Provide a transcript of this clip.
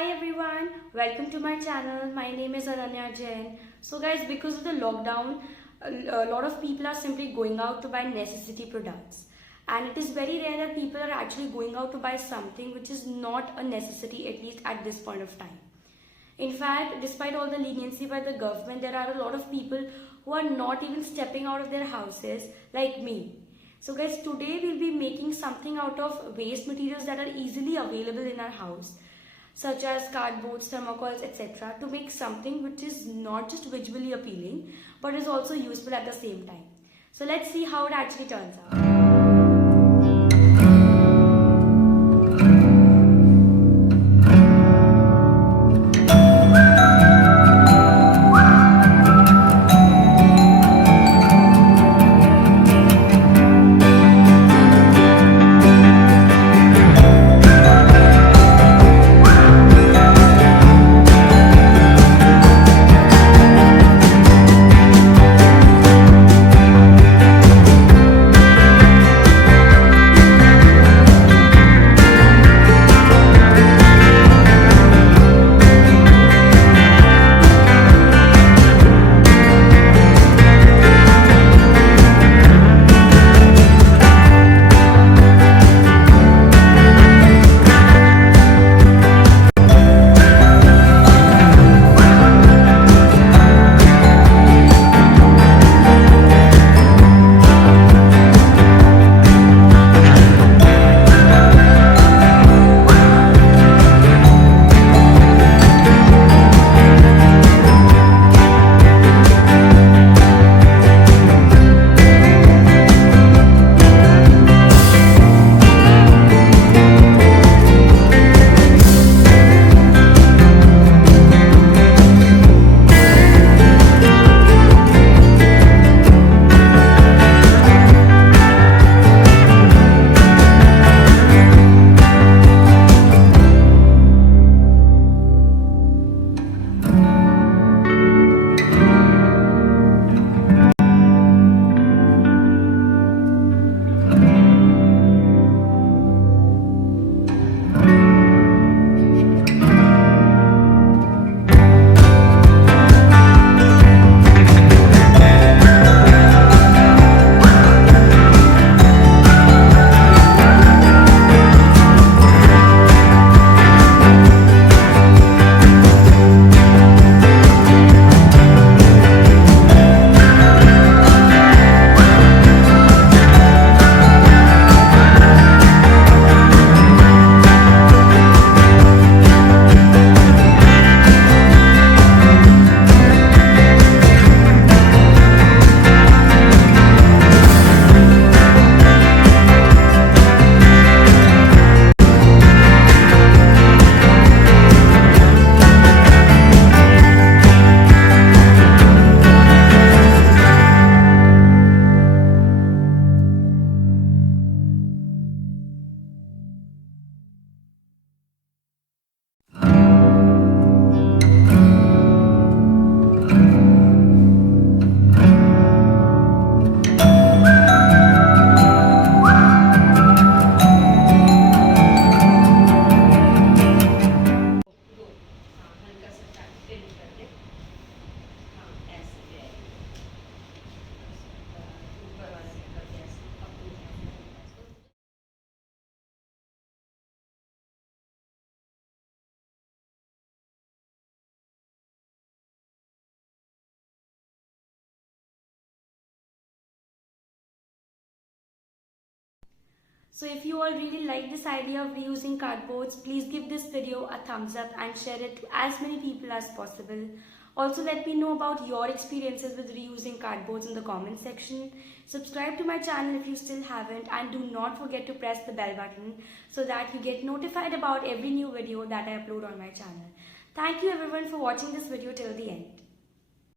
Hi everyone, welcome to my channel. My name is Ananya Jain. So guys, because of the lockdown, a lot of people are simply going out to buy necessity products. And it is very rare that people are actually going out to buy something which is not a necessity, at least at this point of time. In fact, despite all the leniency by the government, there are a lot of people who are not even stepping out of their houses, like me. So guys, today we'll be making something out of waste materials that are easily available in our house, such as cardboards, thermocols, etc., to make something which is not just visually appealing but is also useful at the same time. So let's see how it actually turns out. So if you all really like this idea of reusing cardboards, please give this video a thumbs up and share it to as many people as possible. Also, let me know about your experiences with reusing cardboards in the comment section. Subscribe to my channel if you still haven't, and do not forget to press the bell button so that you get notified about every new video that I upload on my channel. Thank you everyone for watching this video till the end.